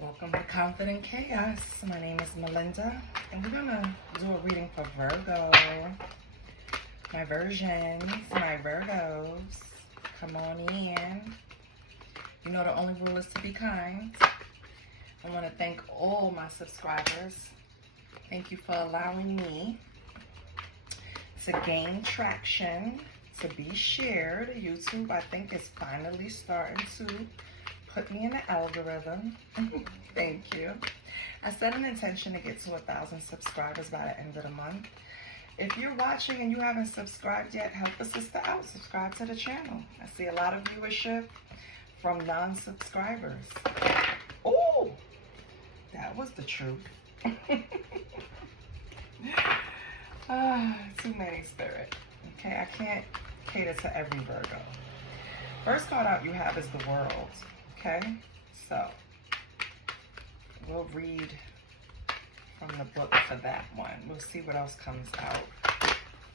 Welcome to Confident Chaos. My name is Melinda, and we're gonna do a reading for Virgo. My virgins, my Virgos, come on in. You know the only rule is to be kind. I want to thank all my subscribers. Thank you for allowing me to gain traction, to be shared. YouTube, I think, is finally starting to put me in the algorithm. Thank you. I set an intention to get to 1,000 subscribers by the end of the month. If you're watching and you haven't subscribed yet, help a sister out. Subscribe to the channel. I see a lot of viewership from non-subscribers. Oh, that was the truth. Too many, Spirit. Okay, I can't cater to every Virgo. First card out you have is the World. Okay, so we'll read from the book for that one. We'll see what else comes out.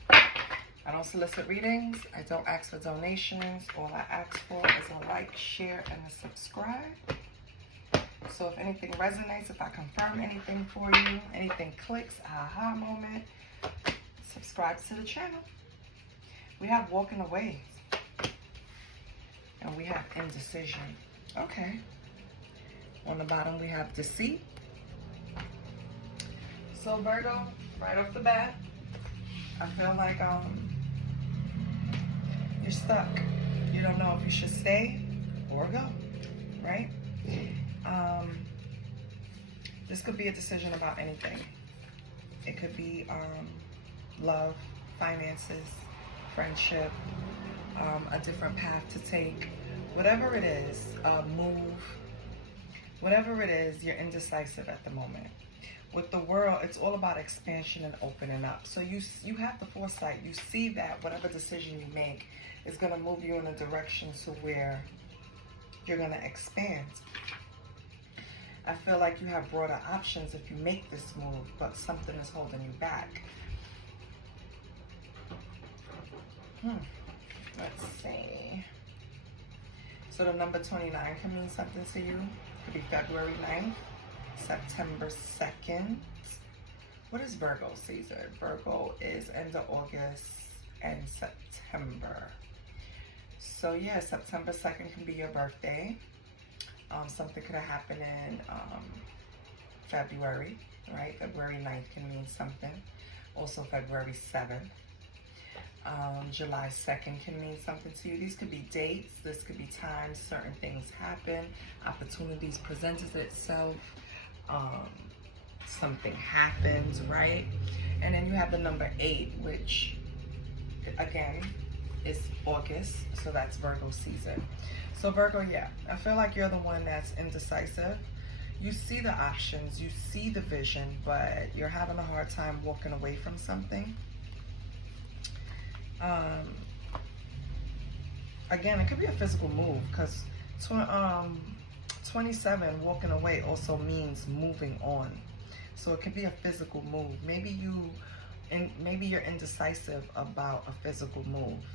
I don't solicit readings. I don't ask for donations. All I ask for is a like, share, and a subscribe. So if anything resonates, if I confirm anything for you, anything clicks, aha moment, subscribe to the channel. We have walking away. And we have indecision. Okay. On the bottom, we have deceit. So Virgo, right off the bat, I feel like you're stuck. You don't know if you should stay or go, right? This could be a decision about anything. It could be love, finances, friendship, a different path to take. Whatever it is, move, whatever it is, you're indecisive at the moment. With the World, it's all about expansion and opening up. So you have the foresight. You see that whatever decision you make is going to move you in a direction to where you're going to expand. I feel like you have broader options if you make this move, but something is holding you back. Let's see. So the number 29 can mean something to you. It could be February 9th, September 2nd. What is Virgo season? Virgo is end of August and September. So yeah, September 2nd can be your birthday. Something could have happened in February, right? February 9th can mean something. Also February 7th. July 2nd can mean something to you. These could be dates. This could be times certain things happen. Opportunities presents itself. Something happens, right? And then you have the number 8, which again is August. So that's Virgo season. So Virgo, yeah, I feel like you're the one that's indecisive. You see the options, you see the vision, but you're having a hard time walking away from something. Again, it could be a physical move because 27 walking away also means moving on. So it could be a physical move. Maybe you're indecisive about a physical move.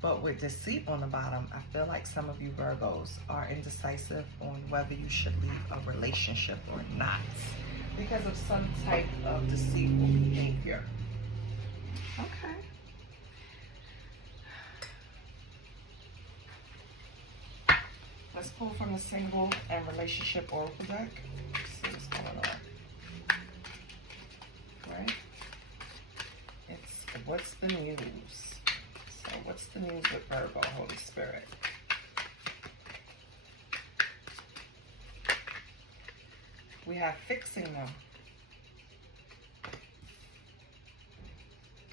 But with deceit on the bottom, I feel like some of you Virgos are indecisive on whether you should leave a relationship or not because of some type of deceitful behavior. Okay. Let's pull from the single and relationship oracle deck. Let's see what's going on. Right? It's what's the news? So what's the news with Virgo, Holy Spirit? We have fixing them.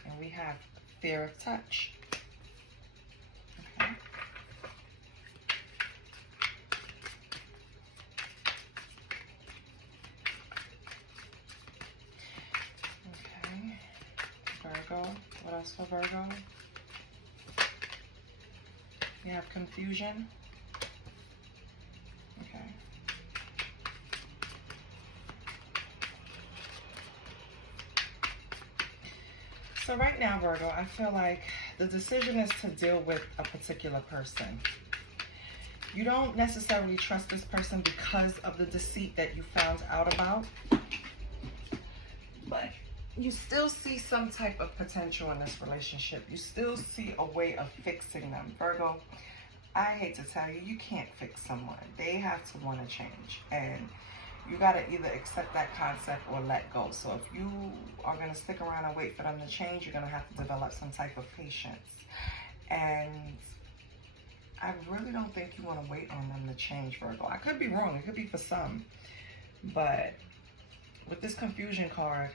And we have fear of touch. Okay. Virgo. What else for Virgo? We have confusion. Okay. So right now, Virgo, I feel like the decision is to deal with a particular person. You don't necessarily trust this person because of the deceit that you found out about. But you still see some type of potential in this relationship. You still see a way of fixing them. Virgo, I hate to tell you, you can't fix someone. They have to want to change. And you got to either accept that concept or let go. So if you are going to stick around and wait for them to change, you're going to have to develop some type of patience. And I really don't think you want to wait on them to change, Virgo. I could be wrong. It could be for some. But with this confusion card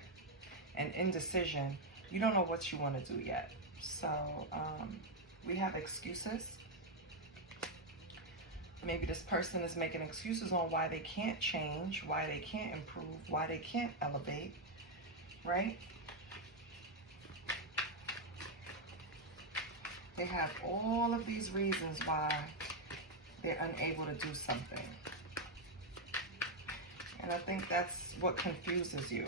and indecision, you don't know what you want to do yet. So we have excuses. Maybe this person is making excuses on why they can't change, why they can't improve, why they can't elevate, right? They have all of these reasons why they're unable to do something. And I think that's what confuses you.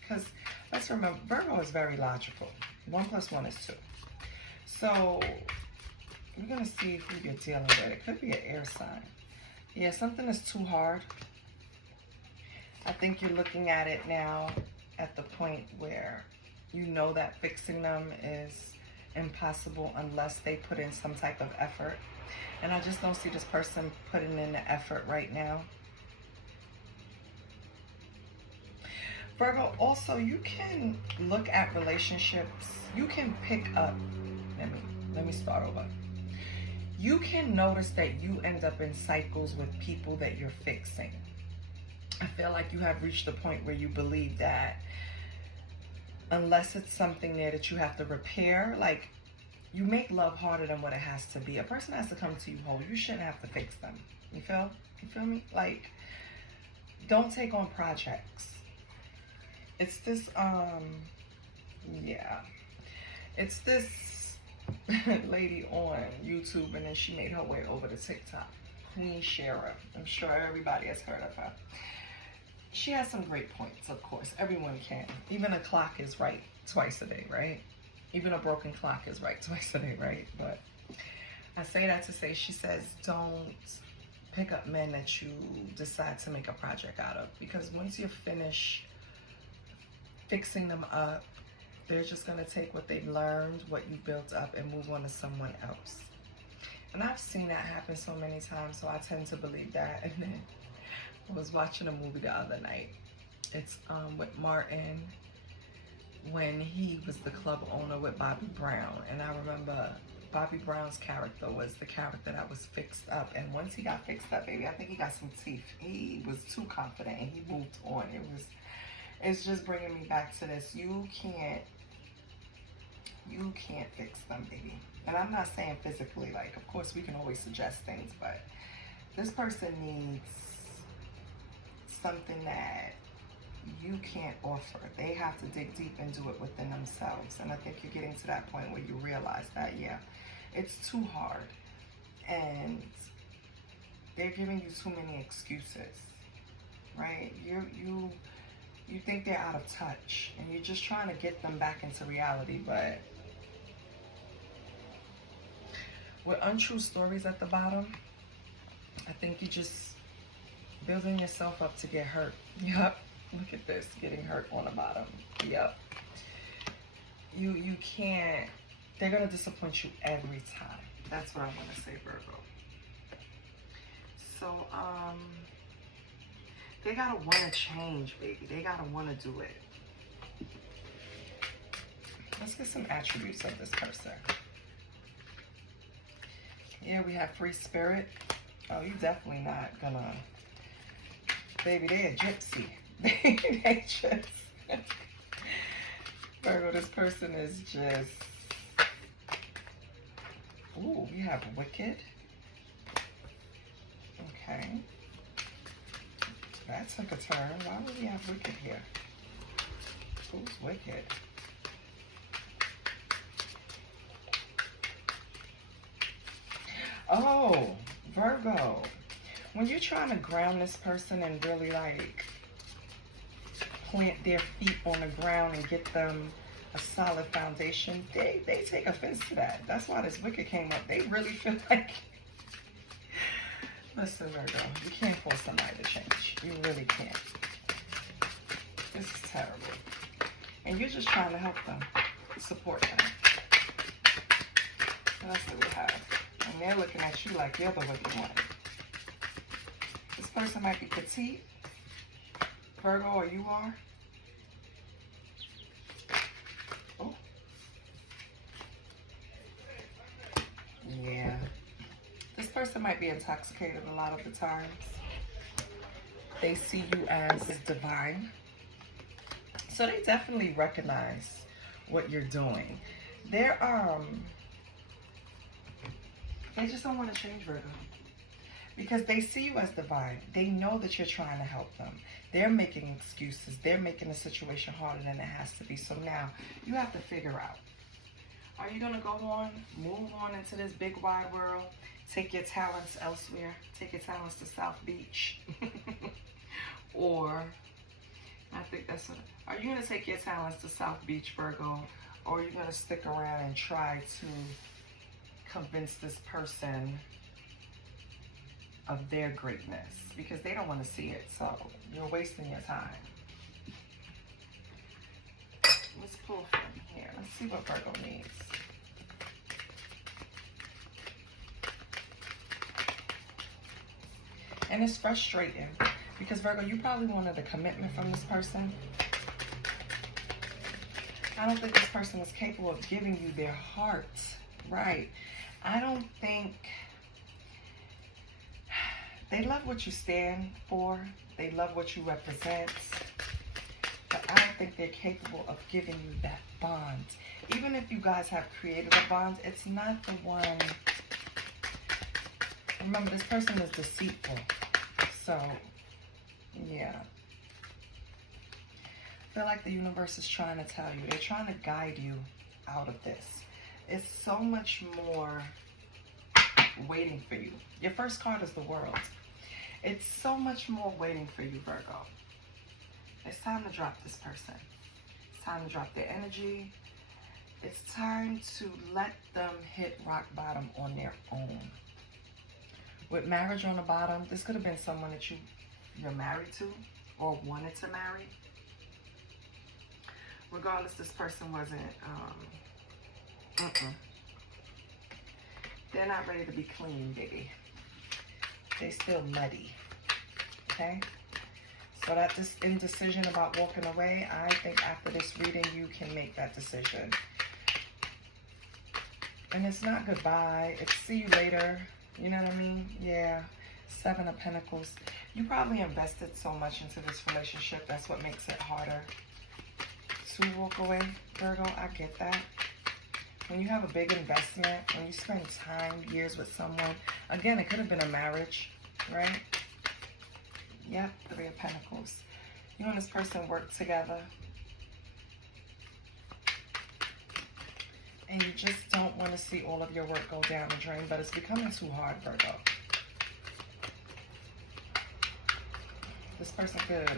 Because let's remember, Virgo is very logical. 1 + 1 is 2. So we're going to see who you're dealing with. It could be an air sign. Yeah, something is too hard. I think you're looking at it now at the point where you know that fixing them is impossible unless they put in some type of effort. And I just don't see this person putting in the effort right now. Virgo, also, you can look at relationships. You can pick up, let me start over. You can notice that you end up in cycles with people that you're fixing. I feel like you have reached the point where you believe that unless it's something there that you have to repair, like you make love harder than what it has to be. A person has to come to you whole. You shouldn't have to fix them. You feel me? Like, don't take on projects. It's this, yeah. It's this lady on YouTube, and then she made her way over to TikTok. Queen Shara. I'm sure everybody has heard of her. She has some great points, of course. Everyone can. Even a clock is right twice a day, right? Even a broken clock is right twice a day, right? But I say that to say, she says, don't pick up men that you decide to make a project out of. Because once you finish fixing them up, they're just going to take what they've learned, what you built up, and move on to someone else. And I've seen that happen so many times, so I tend to believe that. And then I was watching a movie the other night. It's with Martin, when he was the club owner with Bobby Brown. And I remember Bobby Brown's character was the character that was fixed up. And once he got fixed up, baby, I think he got some teeth. He was too confident and he moved on. It's just bringing me back to this. You can't fix them, baby. And I'm not saying physically, like, of course we can always suggest things, but this person needs something that you can't offer. They have to dig deep and do it within themselves. And I think you're getting to that point where you realize that, yeah, it's too hard. And they're giving you too many excuses, right? You think they're out of touch, and you're just trying to get them back into reality. But with untrue stories at the bottom, I think you're just building yourself up to get hurt. Yep. Look at this, getting hurt on the bottom. Yep. You can't, they're going to disappoint you every time. That's what I want to say, Virgo. So, they got to want to change, baby. They got to want to do it. Let's get some attributes of this person. Yeah, we have free spirit. Oh, you definitely not gonna, baby, they're a gypsy. They just, Virgo, this person is just, ooh, we have wicked. Okay. That took a turn. Why would we have wicked here? Who's wicked? Oh, Virgo. When you're trying to ground this person and really like plant their feet on the ground and get them a solid foundation, they take offense to that. That's why this wicked came up. They really feel like Listen, Virgo, you can't force somebody to change. You really can't. This is terrible. And you're just trying to help them, support them. And that's what we have. And they're looking at you like you're the wicked one. This person might be petite, Virgo, or you are. Oh. Yeah. This person might be intoxicated a lot of the times. They see you as divine. So they definitely recognize what you're doing. They just don't want to change, Virgo. Because they see you as divine. They know that you're trying to help them. They're making excuses. They're making the situation harder than it has to be. So now you have to figure out, are you going to go on, move on into this big wide world, take your talents elsewhere, take your talents to South Beach? Or, I think that's what, are you going to take your talents to South Beach, Virgo? Or are you going to stick around and try to convince this person of their greatness? Because they don't want to see it, so you're wasting your time. Let's pull from here. Let's see what Virgo needs. And it's frustrating because, Virgo, you probably wanted a commitment from this person. I don't think this person was capable of giving you their heart, right? I don't think they love what you stand for. They love what you represent. But I don't think they're capable of giving you that bond. Even if you guys have created a bond, it's not the one. Remember, this person is deceitful. So, yeah. I feel like the universe is trying to tell you. They're trying to guide you out of this. It's so much more waiting for you. Your first card is the World. It's so much more waiting for you, Virgo. It's time to drop this person. It's time to drop their energy. It's time to let them hit rock bottom on their own. With marriage on the bottom, this could have been someone that you're married to or wanted to marry. Regardless, this person wasn't, they're not ready to be clean, baby. They still muddy, okay? So that this indecision about walking away, I think after this reading, you can make that decision. And it's not goodbye, it's see you later, you know what I mean? Yeah, 7 of Pentacles. You probably invested so much into this relationship, that's what makes it harder to walk away, Virgo. I get that. When you have a big investment, when you spend time, years with someone, again, it could have been a marriage, right? Yep, 3 of Pentacles. You and this person work together. And you just don't want to see all of your work go down the drain, but it's becoming too hard, Virgo. This person could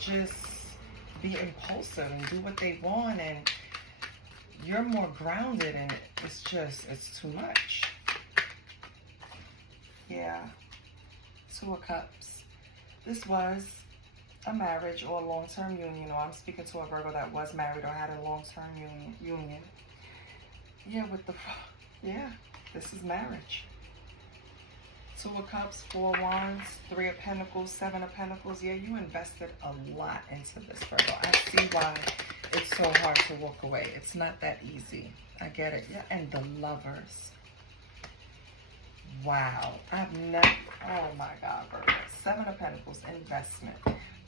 just be impulsive and do what they want, and you're more grounded, and it's too much. Yeah. 2 of Cups. This was a marriage or a long-term union, or I'm speaking to a Virgo that was married or had a long-term union. Yeah, this is marriage. 2 of Cups, 4 of Wands, 3 of Pentacles, 7 of Pentacles. Yeah, you invested a lot into this, Virgo. I see why it's so hard to walk away. It's not that easy. I get it. Yeah, and the Lovers. Wow. I've never, oh my God, Virgo. 7 of Pentacles, investment.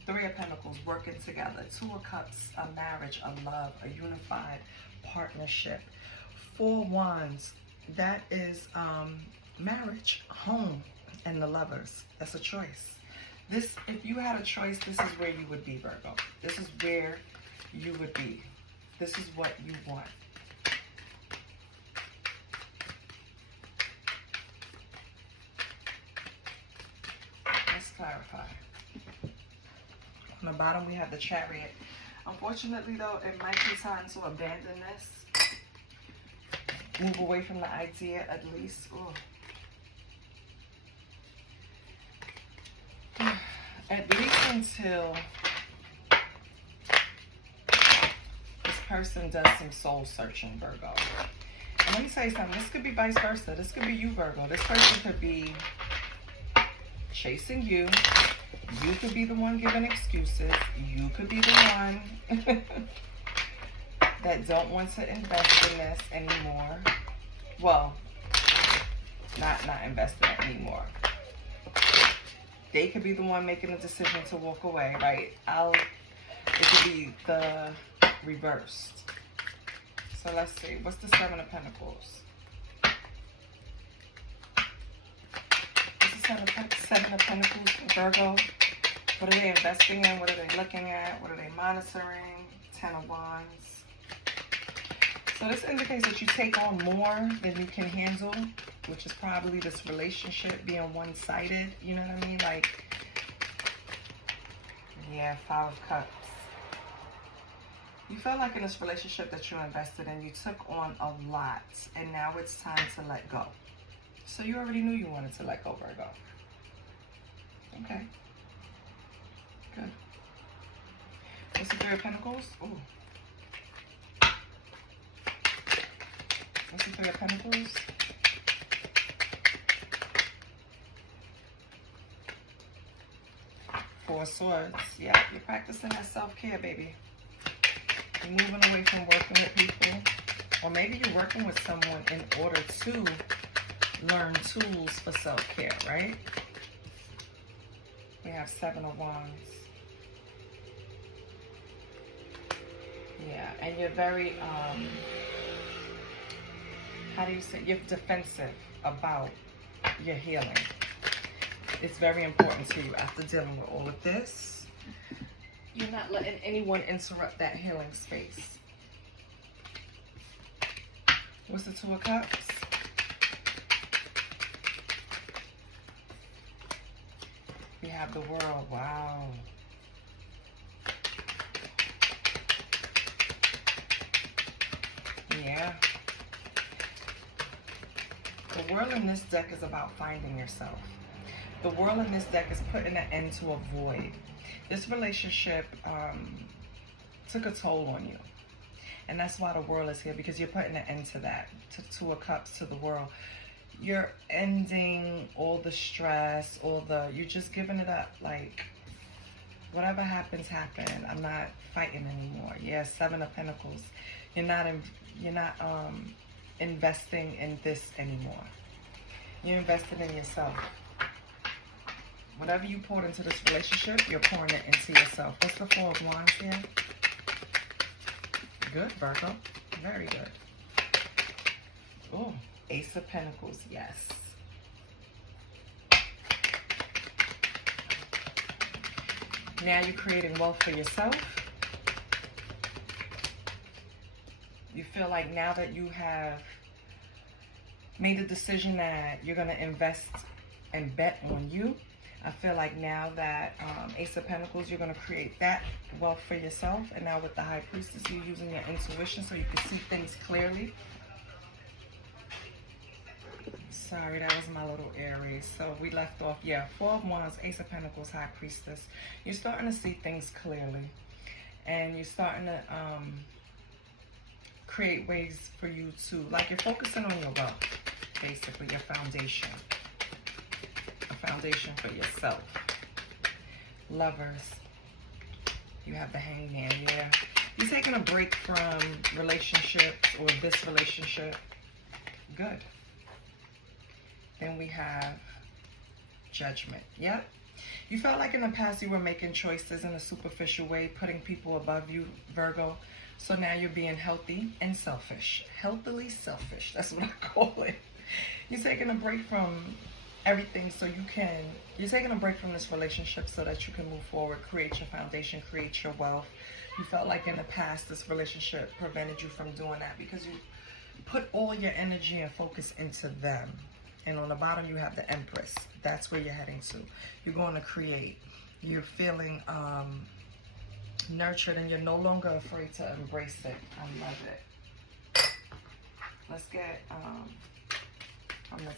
3 of Pentacles, working together. 2 of Cups, a marriage, a love, a unified partnership. 4 Wands, that is marriage, home, and the Lovers. That's a choice. This, if you had a choice, this is where you would be, Virgo. This is where you would be. This is what you want. Let's clarify. On the bottom, we have the Chariot. Unfortunately, though, it might be time to abandon this. Move away from the idea, at least. Ooh. At least until this person does some soul searching, Virgo. And let me tell you something. This could be vice versa. This could be you, Virgo. This person could be chasing you. You could be the one giving excuses. You could be the one that don't want to invest in this anymore. Well, not invest in it anymore. They could be the one making the decision to walk away, right? It could be the reversed. So let's see. What's the Seven of Pentacles? What's the Seven of Pentacles for Virgo? What are they investing in? What are they looking at? What are they monitoring? Ten of Wands. So this indicates that you take on more than you can handle, which is probably this relationship being one-sided. You know what I mean? Like, yeah, Five of Cups. You feel like in this relationship that you invested in, you took on a lot, and now it's time to let go. So you already knew you wanted to let go, Virgo. Okay. Good. What's the Three of Pentacles? Ooh. What's the Three of Pentacles? Four of Swords. Yeah, you're practicing that self-care, baby. You're moving away from working with people. Or maybe you're working with someone in order to learn tools for self-care, right? We have Seven of Wands. Yeah, and you're very, how do you say, you're defensive about your healing. It's very important to you after dealing with all of this. You're not letting anyone interrupt that healing space. What's the Two of Cups? We have the World. Wow. Yeah. The World in this deck is about finding yourself. The World in this deck is putting an end to a void. This relationship took a toll on you. And that's why the World is here, because you're putting an end to that. To Two of Cups, to the World. You're ending all the stress, you're just giving it up. Like, whatever happens, happen. I'm not fighting anymore. Yeah, Seven of Pentacles. You're not investing in this anymore. You're invested in yourself. Whatever you poured into this relationship, you're pouring it into yourself. What's the Four of Wands here? Good, Virgo. Very good. Oh, Ace of Pentacles. Yes. Now you're creating wealth for yourself. You feel like now that you have made the decision that you're going to invest and bet on you, I feel like now that Ace of Pentacles, you're going to create that wealth for yourself. And now with the High Priestess, you're using your intuition so you can see things clearly. Sorry, that was my little Aries. So we left off, yeah, Four of Wands, Ace of Pentacles, High Priestess. You're starting to see things clearly. And you're starting to create ways for you to, like, you're focusing on your wealth, basically, your foundation. A foundation for yourself. Lovers. You have the Hangman, yeah. You're taking a break from relationships or this relationship. Good. Then we have Judgment. Yep. You felt like in the past you were making choices in a superficial way, putting people above you, Virgo. So now you're being healthy and selfish. Healthily selfish. That's what I call it. You're taking a break from everything so you can, you're taking a break from this relationship so that you can move forward, create your foundation, create your wealth. You felt like in the past this relationship prevented you from doing that because you put all your energy and focus into them. And on the bottom you have the Empress. That's where you're heading to. You're going to create. You're feeling nurtured and you're no longer afraid to embrace it. I love it. Let's get from the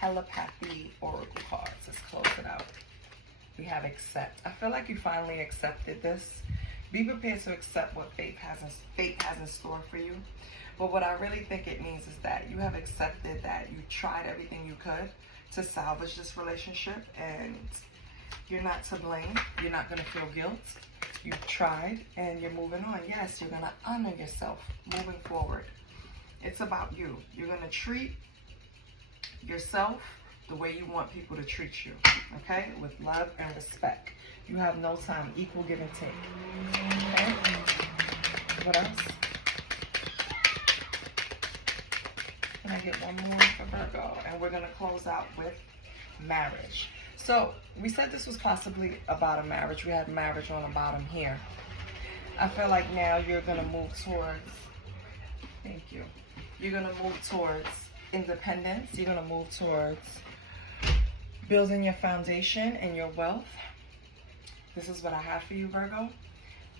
telepathy oracle cards. Let's close it out. We have accept. I feel like you finally accepted this. Be prepared to accept what fate has in store for you. But what I really think it means is that you have accepted that you tried everything you could to salvage this relationship, and you're not to blame. You're not going to feel guilt. You've tried and you're moving on. Yes, you're going to honor yourself moving forward. It's about you. You're going to treat yourself the way you want people to treat you, okay? With love and respect. You have no time, equal give and take, okay? What else? Can I get one more for Virgo? And we're going to close out with marriage. So we said this was possibly about a marriage. We had marriage on the bottom here. I feel like now you're going to move towards, thank you. You're going to move towards independence. You're going to move towards building your foundation and your wealth. This is what I have for you, Virgo.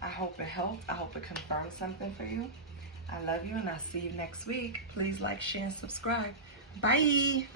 I hope it helped. I hope it confirmed something for you. I love you, and I'll see you next week. Please like, share, and subscribe. Bye.